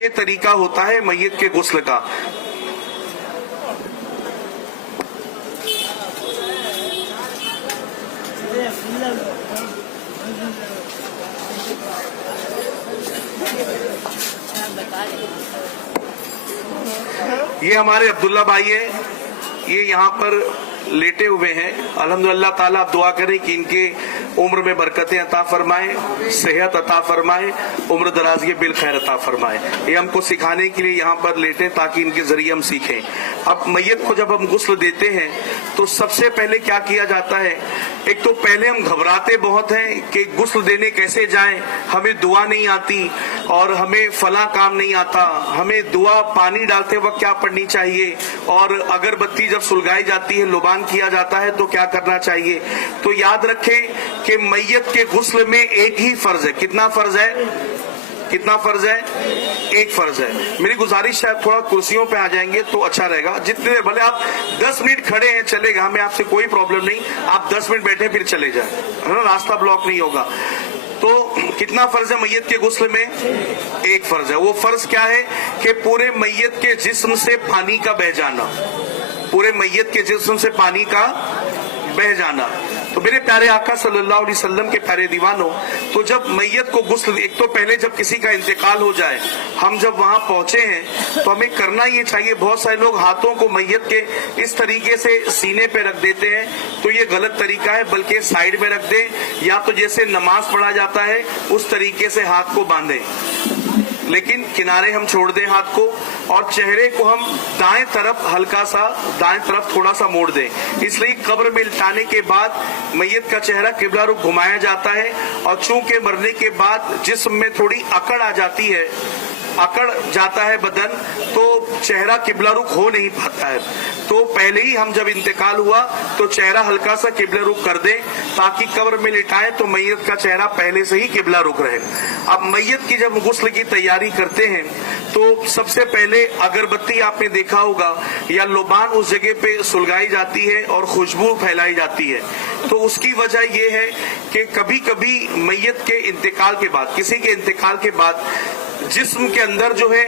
یہ طریقہ ہوتا ہے میت کے غسل کا۔ یہ ہمارے عبداللہ بھائی ہیں، یہ یہاں پر لیٹے ہوئے ہیں۔ الحمدللہ تعالیٰ آپ دعا کریں کہ ان کے عمر میں برکتیں عطا فرمائے، صحت عطا فرمائے، عمر درازی بالخیر عطا فرمائے۔ یہ ہم کو سکھانے کے لیے یہاں پر لیٹے تاکہ ان کے ذریعے ہم سیکھیں۔ اب میت کو جب ہم غسل دیتے ہیں تو سب سے پہلے کیا کیا جاتا ہے؟ ایک تو پہلے ہم گھبراتے بہت ہیں کہ غسل دینے کیسے جائیں، ہمیں دعا نہیں آتی اور ہمیں فلاں کام نہیں آتا، ہمیں دعا پانی ڈالتے وقت کیا پڑھنی چاہیے، اور اگر بتی جب سلگائی جاتی ہے لبان کیا جاتا ہے تو کیا کرنا چاہیے۔ تو یاد رکھیں کہ میت کے غسل میں ایک ہی فرض ہے۔ کتنا فرض ہے؟ کتنا فرض ہے؟ ایک فرض ہے۔ میری گزارش ہے تھوڑا کرسیوں پہ آ جائیں گے تو اچھا رہے گا۔ جتنے دیر بھلے آپ 10 منٹ کھڑے ہیں چلے گا، ہمیں آپ سے کوئی پرابلم نہیں، آپ 10 منٹ بیٹھے پھر چلے جائیں، راستہ بلاک نہیں ہوگا۔ تو کتنا فرض ہے میت کے غسل میں؟ ایک فرض ہے۔ وہ فرض کیا ہے کہ پورے میت کے جسم سے پانی کا بہہ جانا، پورے میت کے جسم سے پانی کا بہہ جانا۔ تو میرے پیارے آقا صلی اللہ علیہ وسلم کے پیارے دیوانوں، تو جب میت کو غسل، ایک تو پہلے جب کسی کا انتقال ہو جائے، ہم جب وہاں پہنچے ہیں تو ہمیں کرنا یہ چاہیے، بہت سارے لوگ ہاتھوں کو میت کے اس طریقے سے سینے پہ رکھ دیتے ہیں، تو یہ غلط طریقہ ہے، بلکہ سائیڈ میں رکھ دیں، یا تو جیسے نماز پڑھا جاتا ہے اس طریقے سے ہاتھ کو باندھیں، لیکن کنارے ہم چھوڑ دیں ہاتھ کو، اور چہرے کو ہم دائیں طرف ہلکا سا، دائیں طرف تھوڑا سا موڑ دیں۔ اس لیے قبر میں لٹانے کے بعد میت کا چہرہ قبلہ رخ گھمایا جاتا ہے، اور چونکہ مرنے کے بعد جسم میں تھوڑی اکڑ آ جاتی ہے، اکڑ جاتا ہے بدن، تو چہرہ قبلہ رخ ہو نہیں پاتا ہے۔ تو پہلے ہی ہم جب انتقال ہوا تو چہرہ ہلکا سا قبلہ رخ کر دیں تاکہ قبر میں لٹائیں تو میت کا چہرہ پہلے سے ہی قبلہ رخ رہے۔ اب میت کی جب غسل کی تیاری کرتے ہیں تو سب سے پہلے اگربتی آپ نے دیکھا ہوگا یا لبان اس جگہ پہ سلگائی جاتی ہے اور خوشبو پھیلائی جاتی ہے۔ تو اس کی وجہ یہ ہے کہ کبھی کبھی میت کے انتقال کے بعد، کسی کے انتقال کے بعد جسم کے اندر جو ہے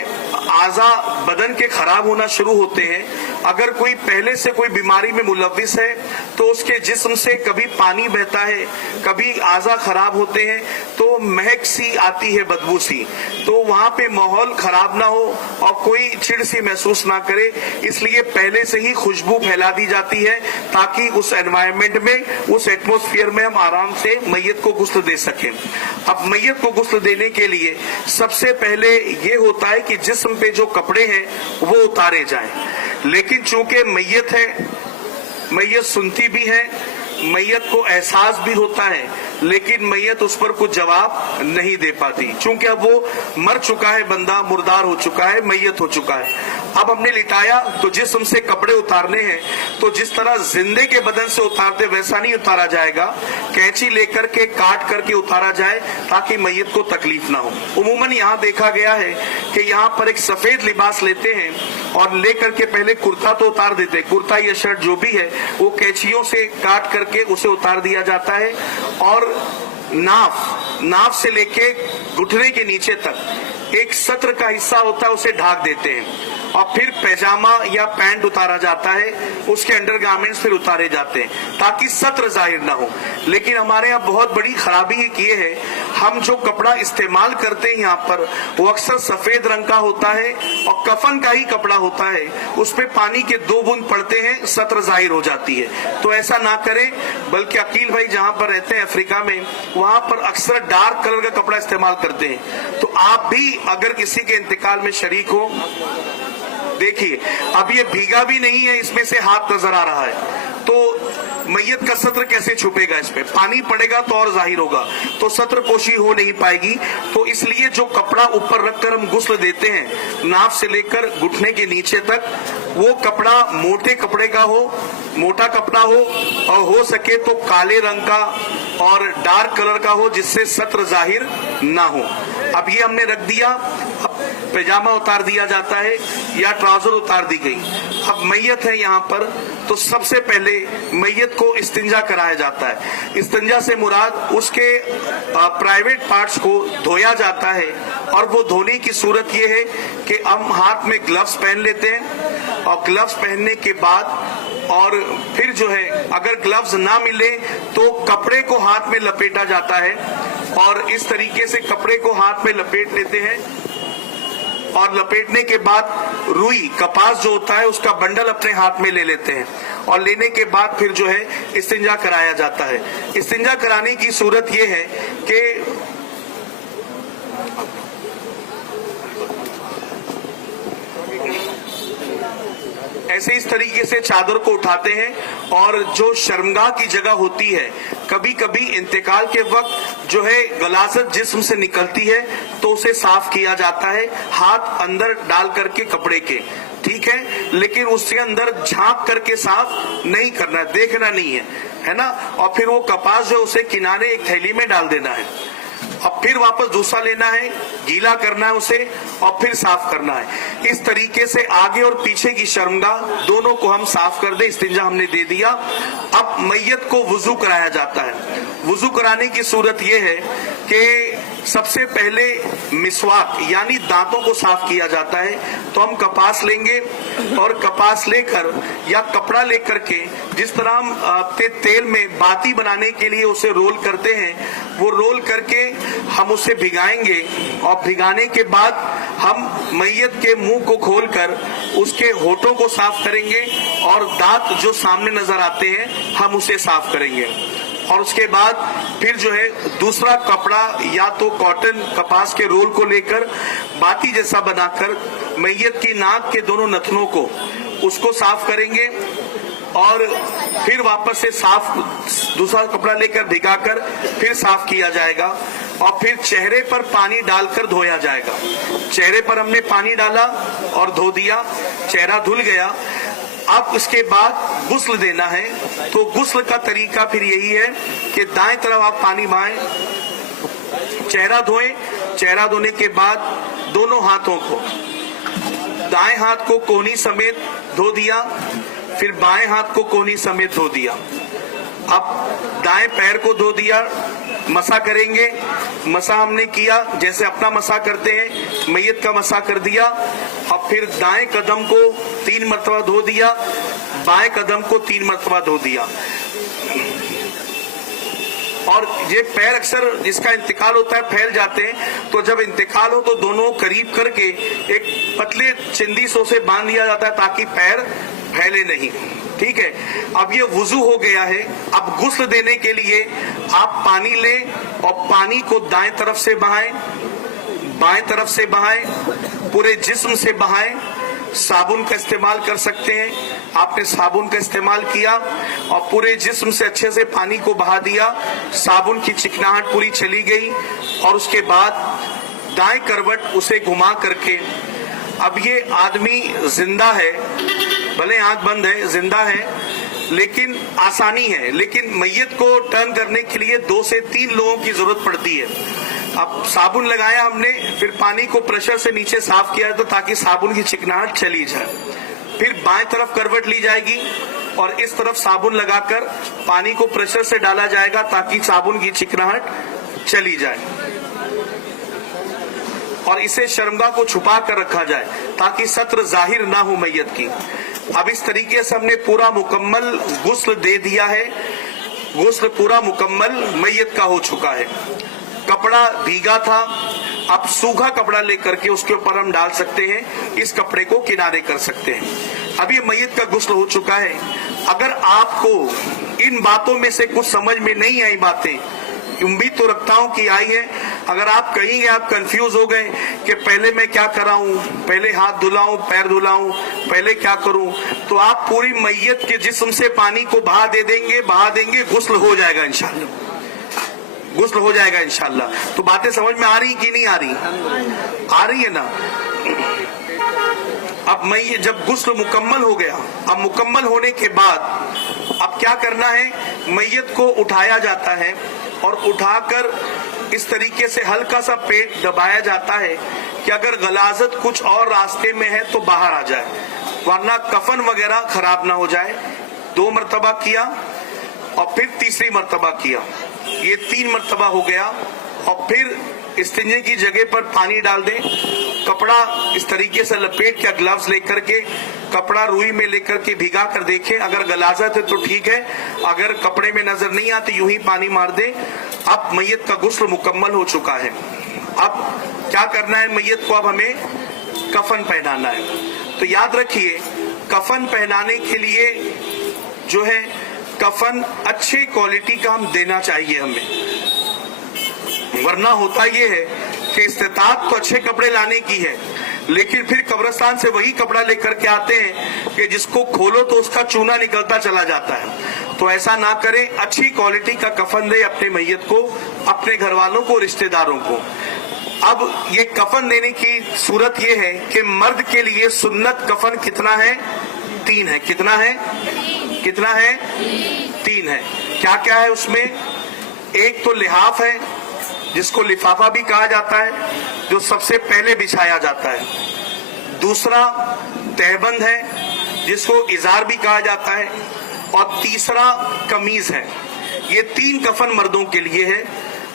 اعضاء بدن کے خراب ہونا شروع ہوتے ہیں۔ اگر کوئی پہلے سے کوئی بیماری میں ملوث ہے تو اس کے جسم سے کبھی پانی بہتا ہے، کبھی اعضاء خراب ہوتے ہیں، تو مہک سی آتی ہے، بدبو سی، تو وہاں پہ ماحول خراب نہ ہو اور کوئی چڑ سی محسوس نہ کرے، اس لیے پہلے سے ہی خوشبو پھیلا دی جاتی ہے تاکہ اس انوائرمنٹ میں، اس ایٹموسفیئر میں ہم آرام سے میت کو غسل دے سکیں۔ اب میت کو غسل دینے کے لیے سب سے پہلے یہ ہوتا ہے کہ جسم پہ جو کپڑے ہیں وہ اتارے جائیں، لیکن چونکہ میت ہے، میت سنتی بھی ہے، میت کو احساس بھی ہوتا ہے، لیکن میت اس پر کچھ جواب نہیں دے پاتی، چونکہ اب وہ مر چکا ہے، بندہ مردار ہو چکا ہے، میت ہو چکا ہے۔ اب ہم نے لٹایا تو جسم سے کپڑے اتارنے ہیں، تو جس طرح زندے کے بدن سے اتارتے ویسا نہیں اتارا جائے گا، کینچی لے کر کے کاٹ کر کے اتارا جائے تاکہ میت کو تکلیف نہ ہو۔ عموماً یہاں دیکھا گیا ہے کہ یہاں پر ایک سفید لباس لیتے ہیں اور لے کر کے پہلے کرتا تو اتار دیتے، کرتا یا شرٹ جو بھی ہے وہ کینچیوں سے کاٹ کر کے اسے اتار دیا جاتا ہے، اور ناف سے لے کے گھٹنے کے نیچے تک ایک سطر کا حصہ ہوتا ہے اسے ڈھانک دیتے ہیں، اور پھر پیجامہ یا پینٹ اتارا جاتا ہے، اس کے انڈر گارمنٹس پھر اتارے جاتے ہیں تاکہ سطر ظاہر نہ ہو۔ لیکن ہمارے یہاں بہت بڑی خرابی یہ ہے، ہم جو کپڑا استعمال کرتے ہیں یہاں پر وہ اکثر سفید رنگ کا ہوتا ہے اور کفن کا ہی کپڑا ہوتا ہے، اس پہ پانی کے 2 بوند پڑتے ہیں، سطر ظاہر ہو جاتی ہے۔ تو ایسا نہ کریں، بلکہ عقیل بھائی جہاں پر رہتے ہیں افریقہ میں، وہاں پر اکثر ڈارک کلر کا کپڑا استعمال کرتے ہیں۔ تو آپ بھی اگر کسی کے انتقال میں شریک ہو، دیکھیے اب یہ بھیگا بھی نہیں ہے، اس میں سے ہاتھ نظر آ رہا ہے، تو میت کا سطر کیسے چھپے گا؟ اس پہ پانی پڑے گا تو اور ظاہر ہوگا، تو سطر پوشی ہو نہیں پائے گی۔ تو اس لیے جو کپڑا اوپر رکھ کر ہم غسل دیتے ہیں، ناف سے لے کر گھٹنے کے نیچے تک، وہ کپڑا موٹے کپڑے کا ہو، موٹا کپڑا ہو، اور ہو سکے تو کالے رنگ کا اور ڈارک کلر کا ہو جس سے سطر ظاہر نہ ہو۔ اب یہ ہم نے رکھ دیا، اب پیجامہ اتار دیا جاتا ہے یا ٹراؤزر اتار دی گئی۔ اب میت ہے یہاں پر، تو سب سے پہلے میت کو استنجا کرایا جاتا ہے۔ استنجا سے مراد اس کے پرائیویٹ پارٹس کو دھویا جاتا ہے اور वो धोने की सूरत ये है कि हम हाथ में ग्लव्स पहन लेते हैं और ग्लव्स पहनने के बाद और फिर जो है अगर ग्लव्स ना मिले तो कपड़े को हाथ में लपेटा जाता है और इस तरीके से कपड़े को हाथ में लपेट लेते हैं और लपेटने के बाद रुई कपास जो होता है उसका बंडल अपने हाथ में ले लेते हैं और लेने के बाद फिर जो है इस्तिंजा कराया जाता है। इस्तिंजा कराने की सूरत ये है कि ऐसे इस तरीके से चादर को उठाते हैं और जो शर्मगाह की जगह होती है कभी कभी इंतकाल के वक्त जो है गलाजत जिस्म से निकलती है तो उसे साफ किया जाता है हाथ अंदर डाल करके कपड़े के, ठीक है, लेकिन उसके अंदर झांक करके साफ नहीं करना है, देखना नहीं है ना। और फिर वो कपास जो उसे किनारे एक थैली में डाल देना है। अब फिर वापस दूसरा लेना है, गीला करना है उसे और फिर साफ करना है। इस तरीके से आगे और पीछे की शर्मगाह दोनों को हम साफ कर दे। इस्तिंजा हमने दे दिया। अब मैयत को वुजू कराया जाता है। वुजू कराने की सूरत यह है कि सबसे पहले मिसवाक यानी दांतों को साफ किया जाता है। तो हम कपास लेंगे और कपास लेकर या कपड़ा लेकर के जिस तरह हम तेल में बाती बनाने के लिए उसे रोल करते हैं वो रोल करके हम उसे भिगाएंगे और भिगाने के बाद हम मैयत के मुंह को खोलकर उसके होठों को साफ करेंगे और दांत जो सामने नजर आते हैं हम उसे साफ करेंगे और उसके बाद फिर जो है दूसरा कपड़ा या तो कॉटन कपास के रोल को लेकर बाती जैसा बनाकर मैयत की नाक के दोनों नथनों को उसको साफ करेंगे और फिर वापस से साफ दूसरा कपड़ा लेकर भिगाकर फिर साफ किया जाएगा और फिर चेहरे पर पानी डालकर धोया जाएगा। चेहरे पर हमने पानी डाला और धो दिया, चेहरा धुल गया। अब इसके बाद गुस्ल देना है। तो गुस्ल का तरीका फिर यही है कि दाएं तरफ आप पानी बहाएं, चेहरा धोएं, चेहरा धोने के बाद दोनों हाथों को, दाएं हाथ को कोहनी समेत धो दिया, फिर बाएं हाथ को कोहनी समेत धो दिया। अब दाएं पैर को धो दिया, मसा करेंगे। मसा हमने किया जैसे अपना मसा करते हैं, मैयत का मसा कर दिया और फिर दाएं कदम को 3 मरतबा धो दिया, बाएं कदम को 3 मरतबा धो दिया। और ये पैर अक्सर जिसका इंतकाल होता है फैल जाते हैं, तो जब इंतकाल हो तो दोनों करीब करके एक पतले चिंदीसों से बांध दिया जाता है ताकि पैर फैले नहीं, ठीक है। अब ये वुजू हो गया है। अब गुस्ल देने के लिए आप पानी लें और पानी को दाएं तरफ से बहाएं, बाएं तरफ से बहाएं, पूरे जिस्म से बहाएं। साबुन का इस्तेमाल कर सकते हैं, आपने साबुन का इस्तेमाल किया और पूरे जिस्म से अच्छे से पानी को बहा दिया, साबुन की चिकनाहट पूरी चली गई और उसके बाद दाएं करवट उसे घुमा करके, अब ये आदमी जिंदा है, भले आंख बंद है, जिंदा है, लेकिन आसानी है, लेकिन मैयत को टर्न करने के लिए 2 से 3 लोगों की जरूरत पड़ती है। अब साबुन लगाया हमने, फिर पानी को प्रेशर से नीचे साफ किया तो ताकि साबुन की चिकनाहट चली जाए। फिर बाएं तरफ करवट ली जाएगी और इस तरफ साबुन लगाकर पानी को प्रेशर से डाला जाएगा ताकि साबुन की चिकनाहट चली जाए और इसे शर्मगाह को छुपा कर रखा जाए ताकि सत्र जाहिर ना हो मैयत की। अब इस तरीके से हमने पूरा मुकम्मल गुस्ल दे दिया है। गुस्ल पूरा मुकम्मल मैयत का हो चुका है। कपड़ा भीगा था, अब सूखा कपड़ा लेकर के उसके ऊपर हम डाल सकते हैं, इस कपड़े को किनारे कर सकते हैं। अब ये मैयत का गुस्ल हो चुका है। अगर आपको इन बातों में से कुछ समझ में नहीं आई बातें, उम्मीद तो रखता हूं कि आई है। अगर आप कहीं आप कंफ्यूज हो गए कि पहले मैं क्या कराऊं, पहले हाथ धुलाऊं, पैर धुलाऊं, पहले क्या करूं, तो आप पूरी मैयत के जिस्म से पानी को बहा देंगे, गुस्ल हो जाएगा इंशाल्लाह, गुस्ल हो जाएगा इंशाल्लाह। तो बातें समझ में आ रही कि नहीं आ रही? आ रही है ना। अब मैयत जब गुस्ल मुकम्मल हो गया, अब मुकम्मल होने के बाद अब क्या करना है, मैयत को उठाया जाता है और उठाकर इस तरीके से हल्का सा पेट दबाया जाता है कि अगर गलाजत कुछ और रास्ते में है तो बाहर आ जाए, वरना कफन वगैरह खराब ना हो जाए। 2 मरतबा किया और फिर तीसरी मरतबा किया, ये 3 मरतबा हो गया और फिर इस्तिंजे की जगह पर पानी डाल दें, कपड़ा इस तरीके से लपेट के ग्लव्स लेकर के कपड़ा रुई में लेकर के भिगा कर देखें, अगर गलाजत है तो ठीक है, अगर कपड़े में नजर नहीं आती यूं ही पानी मार दें। अब मैयत का गुस्ल मुकम्मल हो चुका है। अब क्या करना है, मैयत को अब हमें कफन पहनाना है। तो याद रखिए, कफन पहनाने के लिए जो है कफन अच्छी क्वालिटी का हम देना चाहिए हमें, वरना होता ये है कि इस्तेताअत तो अच्छे कपड़े लाने की है, लेकिन फिर कब्रिस्तान से वही कपड़ा लेकर के आते हैं कि जिसको खोलो तो उसका चूना निकलता चला जाता है। तो ऐसा ना करें, अच्छी क्वालिटी का कफन दे अपने मैयत को, अपने घर वालों को, रिश्तेदारों को। अब ये कफन देने की सूरत ये है कि मर्द के लिए सुन्नत कफन कितना है, 3 है। कितना है? कितना है? 3 है। क्या क्या है उसमें? एक तो लिहाफ है, जिसको लिफाफा भी कहा जाता है, जो सबसे पहले बिछाया जाता है। दूसरा तहबंद है, जिसको इजार भी कहा जाता है, और तीसरा कमीज है। ये 3 कफन मर्दों के लिए है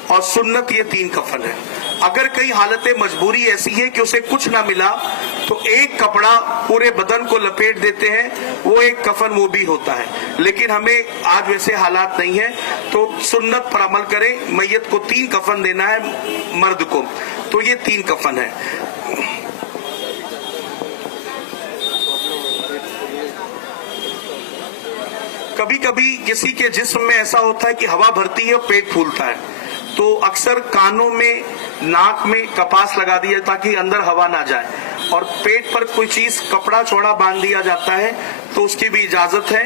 और सुन्नत ये 3 कफन है। अगर कई हालतें मजबूरी ऐसी है कि उसे कुछ ना मिला तो एक कपड़ा पूरे बदन को लपेट देते हैं, वो एक कफन वो भी होता है। लेकिन हमें आज वैसे हालात नहीं है, तो सुन्नत पर अमल करें। मैयत को 3 कफन देना है मर्द को, तो ये 3 कफन है। कभी कभी किसी के जिस्म में ऐसा होता है कि हवा भरती है और पेट फूलता है, तो अक्सर कानों में, नाक में कपास लगा दिया ताकि अंदर हवा ना जाए, और पेट पर कोई चीज कपड़ा चौड़ा बांध दिया जाता है, तो उसकी भी इजाजत है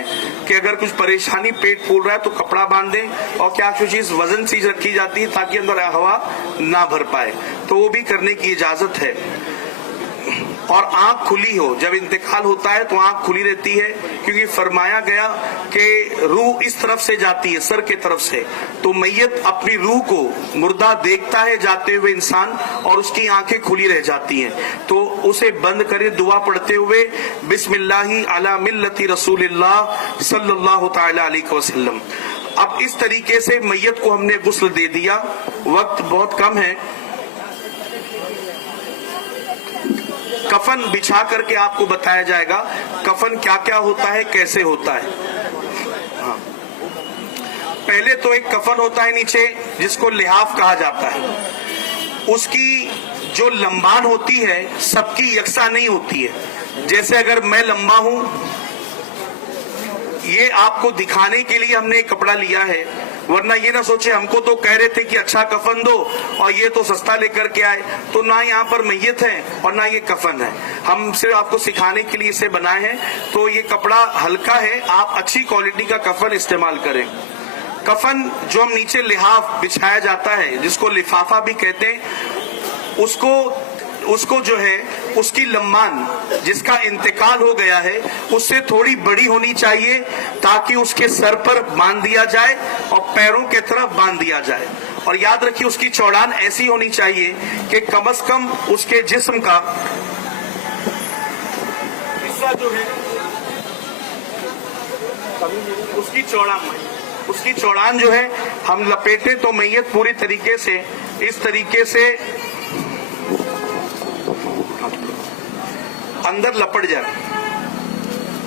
कि अगर कुछ परेशानी, पेट फूल रहा है तो कपड़ा बांध दें, और क्या कोई चीज वजन चीज रखी जाती है ताकि अंदर हवा ना भर पाए, तो वो भी करने की इजाजत है। और आंख खुली हो, जब इंतकाल होता है तो आंख खुली रहती है, क्योंकि फरमाया गया कि रूह इस तरफ से जाती है, सर के तरफ से, तो मैयत अपनी रूह को, मुर्दा देखता है जाते हुए इंसान, और उसकी आंखें खुली रह जाती हैं, तो उसे बंद करे दुआ पढ़ते हुए बिस्मिल्लाहि अला मिल्लति रसूलिल्लाह सल्लल्लाहु तआला अलैहि वसल्लम। अब इस तरीके से मैयत को हमने गुस्ल दे दिया। वक्त बहुत कम है, कफन बिछा करके आपको बताया जाएगा कफन क्या क्या होता है, कैसे होता है। हाँ। पहले तो एक कफन होता है नीचे, जिसको लिहाफ कहा जाता है। उसकी जो लंबान होती है सबकी यकसा नहीं होती है। जैसे अगर मैं लंबा हूं, ये आपको दिखाने के लिए हमने एक कपड़ा लिया है, वरना ये ना सोचे हमको तो कह रहे थे कि अच्छा कफन दो और ये तो सस्ता लेकर के आए। तो ना यहाँ पर मैयत है और ना ये कफन है, हम सिर्फ आपको सिखाने के लिए इसे बनाए हैं। तो ये कपड़ा हल्का है, आप अच्छी क्वालिटी का कफन इस्तेमाल करें। कफन जो हम नीचे लिहाफ बिछाया जाता है, जिसको लिफाफा भी कहते हैं, उसको जो है उसकी लंबान, जिसका इंतकाल हो गया है, उससे थोड़ी बड़ी होनी चाहिए, ताकि उसके सर पर बांध दिया जाए और पैरों के तरफ बांध दिया जाए। और याद रखिए उसकी चौड़ान ऐसी होनी चाहिए कि कम से कम उसके जिस्म का हिस्सा जो है, उसकी चौड़ान जो है हम लपेटे तो मैयत पूरी तरीके से इस तरीके से अंदर लपट जाए,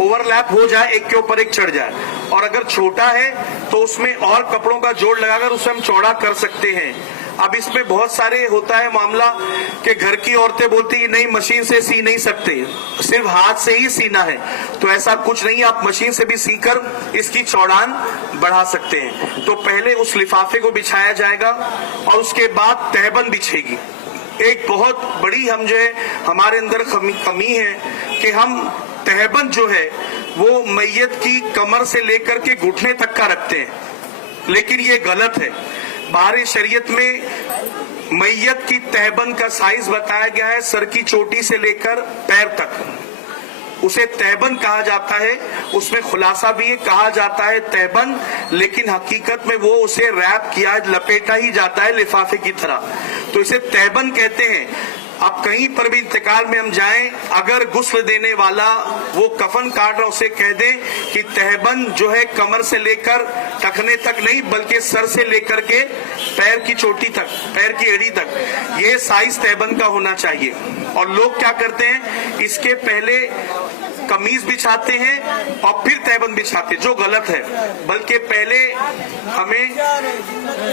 ओवरलैप हो जाए, एक के ऊपर एक चढ़ जाए। और अगर छोटा है तो उसमें और कपड़ों का जोड़ लगाकर उसे हम चौड़ा कर सकते हैं। अब इसमें बहुत सारे होता है मामला कि घर की औरतें बोलती है नहीं मशीन से सी नहीं सकते, सिर्फ हाथ से ही सीना है। तो ऐसा कुछ नहीं, आप मशीन से भी सीकर इसकी चौड़ान बढ़ा सकते हैं। तो पहले उस लिफाफे को बिछाया जाएगा और उसके बाद तहबंद बिछेगी। एक बहुत बड़ी हम जो है हमारे अंदर कमी है कि हम तहबंद जो है वो मैयत की कमर से लेकर के घुटने तक का रखते हैं, लेकिन ये गलत है। बाहरी शरीयत में मैयत की तहबंद का साइज बताया गया है सर की चोटी से लेकर पैर तक, उसे तहबंद कहा जाता है। उसमें खुलासा भी कहा जाता है तहबंद, लेकिन हकीकत में वो उसे रैप किया, लपेटा ही जाता है लिफाफे की तरह, तो इसे तहबंद कहते हैं। अब कहीं पर भी इंतकाल में हम जाएं, अगर गुस्ल देने वाला वो कफन काट रहा उसे कह दे कि तहबंद जो है कमर से लेकर टखने तक नहीं बल्कि सर से लेकर के पैर की चोटी तक, पैर की एड़ी तक, ये साइज तहबंद का होना चाहिए। और लोग क्या करते हैं, इसके पहले कमीज बिछाते हैं और फिर तहबंद बिछाते हैं, जो गलत है। बल्कि पहले हमें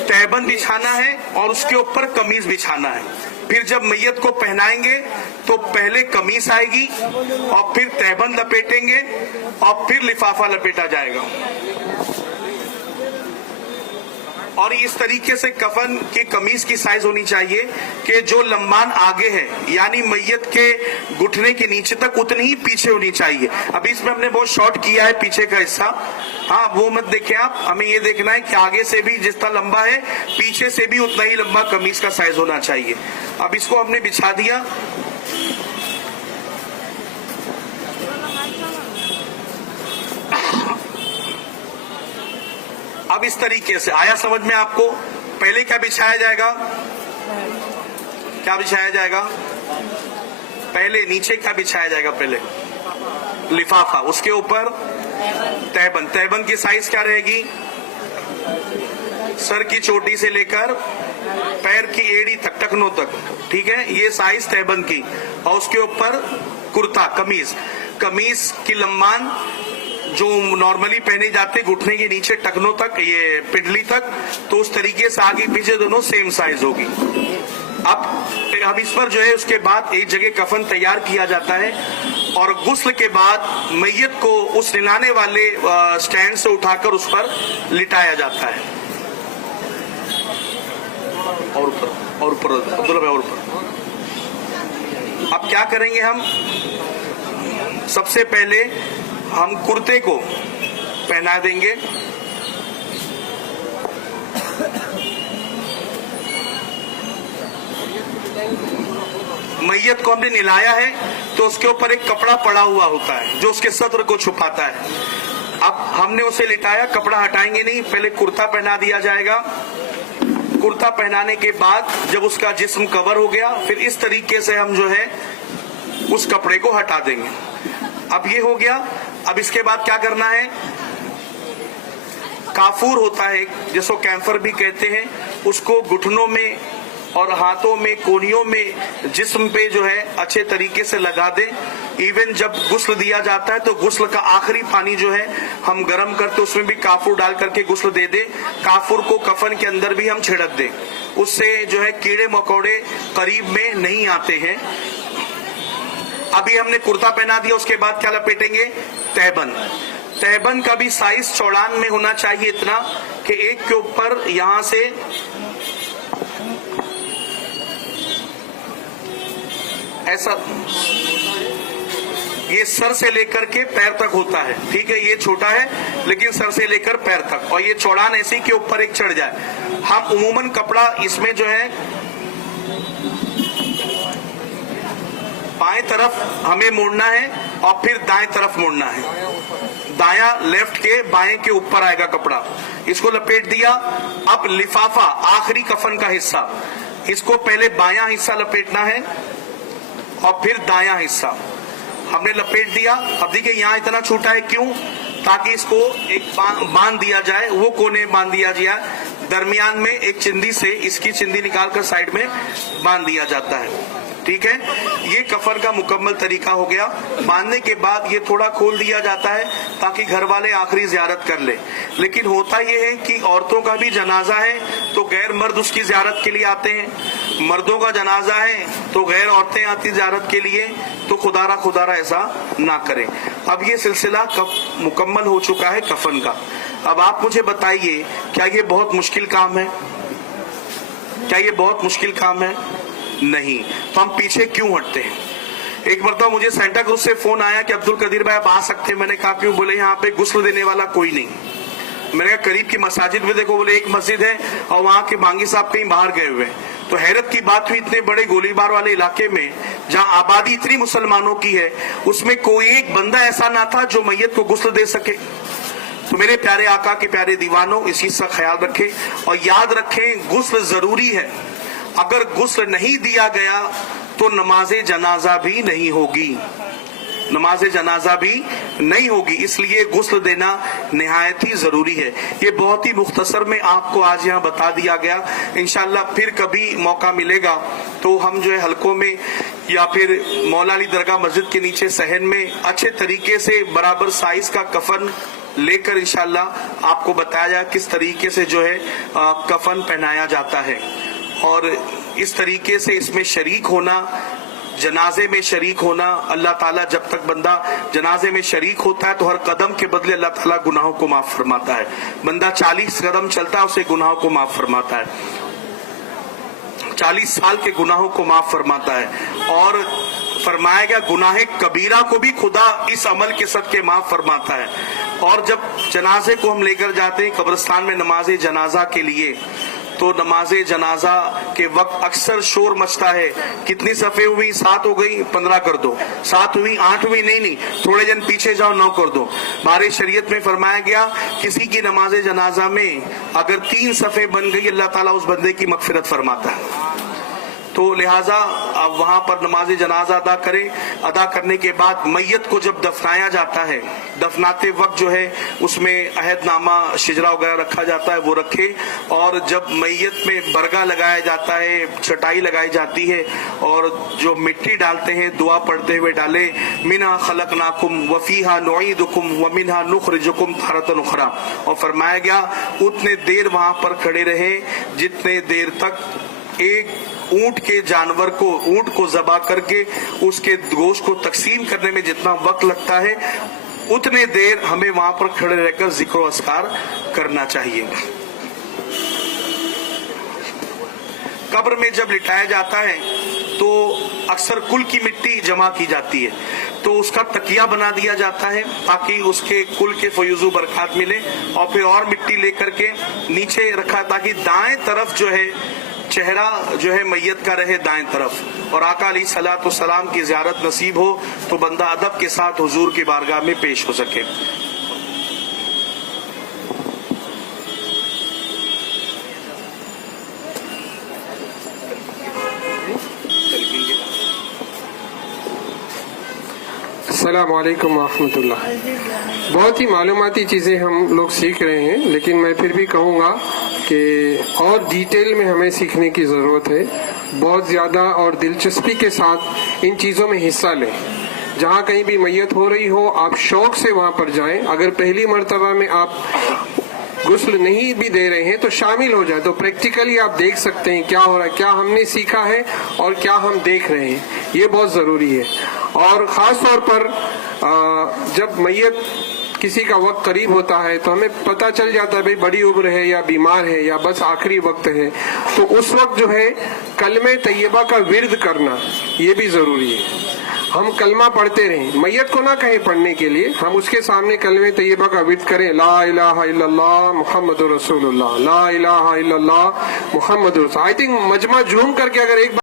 तहबंद बिछाना है और उसके ऊपर कमीज बिछाना है। फिर जब मैयत को पहनाएंगे तो पहले कमीज आएगी और फिर तहबंद लपेटेंगे और फिर लिफाफा लपेटा जाएगा। और इस तरीके से कफन की कमीज की साइज होनी चाहिए कि जो लंबान आगे है यानी मैयत के घुटने के नीचे तक उतनी ही पीछे होनी चाहिए। अभी इसमें हमने बहुत शॉर्ट किया है पीछे का हिस्सा, हाँ वो मत देखें आप, हमें ये देखना है कि आगे से भी जितना लंबा है पीछे से भी उतना ही लंबा कमीज का साइज होना चाहिए। अब इसको हमने बिछा दिया, अब इस तरीके से आया समझ में आपको। पहले क्या बिछाया जाएगा, क्या बिछाया जाएगा, पहले नीचे क्या बिछाया जाएगा, पहले लिफाफा, उसके ऊपर तहबंद। तहबंद की साइज क्या रहेगी, सर की चोटी से लेकर पैर की एड़ी तक, टखनों तक, ठीक है, ये साइज तहबंद की। और उसके ऊपर कुर्ता, कमीज, कमीज की लंबान जो नॉर्मली पहने जाते घुटने के नीचे टखनों तक, ये पिंडली तक, तो उस तरीके से आगे पीछे दोनों सेम साइज होगी। अब इस पर जो है उसके बाद एक जगह कफन तैयार किया जाता है और गुस्ल के बाद मैयत को उस निलाने वाले स्टैंड से उठाकर उस पर लिटाया जाता है। और ऊपर अब्दुल्ला भाई, और ऊपर। अब क्या करेंगे हम, सबसे पहले हम कुर्ते को पहना देंगे, मैयत को हमने निलाया है तो उसके ऊपर एक कपड़ा पड़ा हुआ होता है जो उसके सत्र को छुपाता है। अब हमने उसे लिटाया, कपड़ा हटाएंगे नहीं, पहले कुर्ता पहना दिया जाएगा। कुर्ता पहनाने के बाद जब उसका जिस्म कवर हो गया, फिर इस तरीके से हम जो है उस कपड़े को हटा देंगे। अब ये हो गया। अब इसके बाद क्या करना है, काफूर होता है जिसको कैंफर भी कहते हैं, उसको घुटनों में और हाथों में, कोहनियों में, जिस्म पे जो है अच्छे तरीके से लगा दें। इवन जब गुस्ल दिया जाता है तो गुस्ल का आखिरी पानी जो है हम गर्म करते उसमें भी काफूर डाल करके गुस्ल दे दें। काफूर को कफन के अंदर भी हम छिड़क दें, उससे जो है कीड़े मकोड़े करीब में नहीं आते हैं। अभी हमने कुर्ता पहना दिया, उसके बाद क्या लपेटेंगे, तहबंद। तहबंद का भी साइज चौड़ान में होना चाहिए इतना कि एक के ऊपर यहां से ऐसा, ये सर से लेकर के पैर तक होता है, ठीक है, ये छोटा है लेकिन सर से लेकर पैर तक, और ये चौड़ान ऐसी के ऊपर एक चढ़ जाए। हम उमूमन कपड़ा इसमें जो है बाएं तरफ हमें मोड़ना है और फिर दाएं तरफ मोड़ना है, दाया लेफ्ट के बाएं के ऊपर आएगा कपड़ा। इसको लपेट दिया। अब लिफाफा, आखिरी कफन का हिस्सा, इसको पहले बायां हिस्सा लपेटना है और फिर दायां हिस्सा हमने लपेट दिया। अब देखिए यहाँ इतना छोटा है, क्यों, ताकि इसको एक बांध दिया जाए, वो कोने बांध दिया जाए, दरमियान में एक चिंदी से इसकी चिंदी निकालकर साइड में बांध दिया जाता है, ठीक है। ये कफन का मुकम्मल तरीका हो गया। बांधने के बाद ये थोड़ा खोल दिया जाता है ताकि घर वाले आखिरी जियारत कर ले। लेकिन होता ये है कि औरतों का भी जनाजा है तो गैर मर्द उसकी जियारत के लिए आते हैं, मर्दों का जनाजा है तो गैर औरतें आती जियारत के लिए, तो खुदारा ऐसा ना करें। अब ये सिलसिला मुकम्मल हो चुका है कफन का। अब आप मुझे बताइए, क्या ये बहुत मुश्किल काम है, क्या ये बहुत मुश्किल काम है? नहीं। तो हम पीछे क्यों हटते हैं? एक मरतबा मुझे सेंटा क्रूज से फोन आया कि अब्दुल कदीर भाई आप आ सकते हैं। मैंने कहा क्यों? बोले यहाँ पे गुस्ल देने वाला कोई नहीं। मैंने कहा करीब की मसाजिद में देखो, बोले एक मस्जिद है और वहाँ के बांगी साहब कहीं बाहर गए हुए। तो हैरत की बात हुई, इतने बड़े गोलीबार वाले इलाके में जहाँ आबादी इतनी मुसलमानों की है, उसमें कोई एक बंदा ऐसा ना था जो मैयत को गुस्ल दे सके। तो मेरे प्यारे आका के प्यारे दीवानों, इस चीज का ख्याल रखें और याद रखें गुस्ल जरूरी है। अगर गुस्ल नहीं दिया गया تو नमाज जनाजा भी नहीं होगी, नमाज जनाजा भी नहीं होगी। इसलिए गुस्ल देना निहायत ही जरूरी है। ये बहुत ही मुख्तसर में आपको आज यहाँ बता दिया गया। इंशाल्लाह फिर कभी मौका मिलेगा तो हम जो है हलकों में या फिर मौला अली दरगाह मस्जिद के नीचे सहन में अच्छे तरीके से बराबर साइज का कफन लेकर इंशाल्लाह आपको बताया जाए किस तरीके से जो है कफन पहनाया जाता है। और इस तरीके से इसमें शरीक होना, जनाजे में शरीक होना, अल्लाह ताला जब तक बंदा जनाजे में शरीक होता है तो हर कदम के बदले अल्लाह ताला गुनाहों को माफ फरमाता है। बंदा 40 कदम चलता है उसे गुनाहों को माफ फरमाता है, 40 साल के गुनाहों को माफ फरमाता है। और फरमाया गया गुनाहे कबीरा को भी खुदा इस अमल के सदके माफ फरमाता है। और जब जनाजे को हम लेकर जाते हैं कब्रिस्तान में नमाज जनाजा के लिए, तो नमाज जनाजा के वक्त अक्सर शोर मचता है, कितनी सफ़े हुई, 7 हो गई, 15 कर दो, 7 हुई, 8 हुई, नहीं, थोड़े जन पीछे जाओ, 9 कर दो। हमारे शरीयत में फरमाया गया किसी की नमाज जनाजा में अगर 3 सफ़े बन गई अल्लाह ताला उस बंदे की मगफिरत फरमाता है। तो लिहाजा आप वहां पर नमाज जनाजा अदा करें। अदा करने के बाद मैयत को जब दफनाया जाता है, दफनाते वक्त जो है उसमें अहदनामा शिजरा वगैरह रखा जाता है, वो रखे। और जब मैयत में बरगा लगाया जाता है, चटाई लगाई जाती है और जो मिट्टी डालते हैं दुआ पढ़ते हुए डाले, मिन्हा खलकनाकुम वफीहा नुईदुकुम व मिन्हा नुखरिजुकुम तारतन उखरा। और फरमाया गया उतने देर वहां पर खड़े रहे जितने देर तक एक ऊंट के जानवर को, ऊंट को ज़बा करके उसके गोश्त को तकसीम करने में जितना वक्त लगता है उतने देर हमें वहां पर खड़े रहकर जिक्र अस्कार करना चाहिए। कब्र में जब लिटाया जाता है तो अक्सर कुल की मिट्टी जमा की जाती है, तो उसका तकिया बना दिया जाता है ताकि उसके कुल के फयूजु बरकत मिले। और फिर और मिट्टी लेकर के नीचे रखा ताकि दाएं तरफ जो है चेहरा जो है मैयत का रहे दाएं तरफ, और आका अलैहिस्सलातु वस्सलाम की ज़ियारत नसीब हो तो बंदा अदब के साथ हुजूर की बारगाह में पेश हो सके। अस्सलाम वालेकुम रहमतुल्लाह। बहुत ही मालूमाती चीज़ें हम लोग सीख रहे हैं, लेकिन मैं फिर भी कहूँगा कि और डिटेल में हमें सीखने की ज़रूरत है। बहुत ज़्यादा और दिलचस्पी के साथ इन चीज़ों में हिस्सा लें। जहाँ कहीं भी मैयत हो रही हो आप शौक से वहाँ पर जाएं। अगर पहली मर्तबा में आप गुस्ल नहीं भी दे रहे हैं तो शामिल हो जाए, तो प्रैक्टिकली आप देख सकते हैं क्या हो रहा है, क्या हमने सीखा है और क्या हम देख रहे हैं। ये बहुत ज़रूरी है। और ख़ास तौर पर जब मैयत किसी का वक्त करीब होता है तो हमें पता चल जाता है भाई बड़ी उम्र है या बीमार है या बस आखिरी वक्त है, तो उस वक्त जो है कलमे तैयबा का विर्द करना ये भी ज़रूरी है। हम कलमा पढ़ते रहें, मैयत को ना कहें पढ़ने के लिए, हम उसके सामने कलमे तैयबा का विर्द करें, ला इलाहा इल्लल्लाह मुहम्मदुर रसूलुल्लाह, ला इलाहा इल्लल्लाह मुहम्मदुर रसूलुल्लाह। आई थिंक मजमा झूम करके अगर एक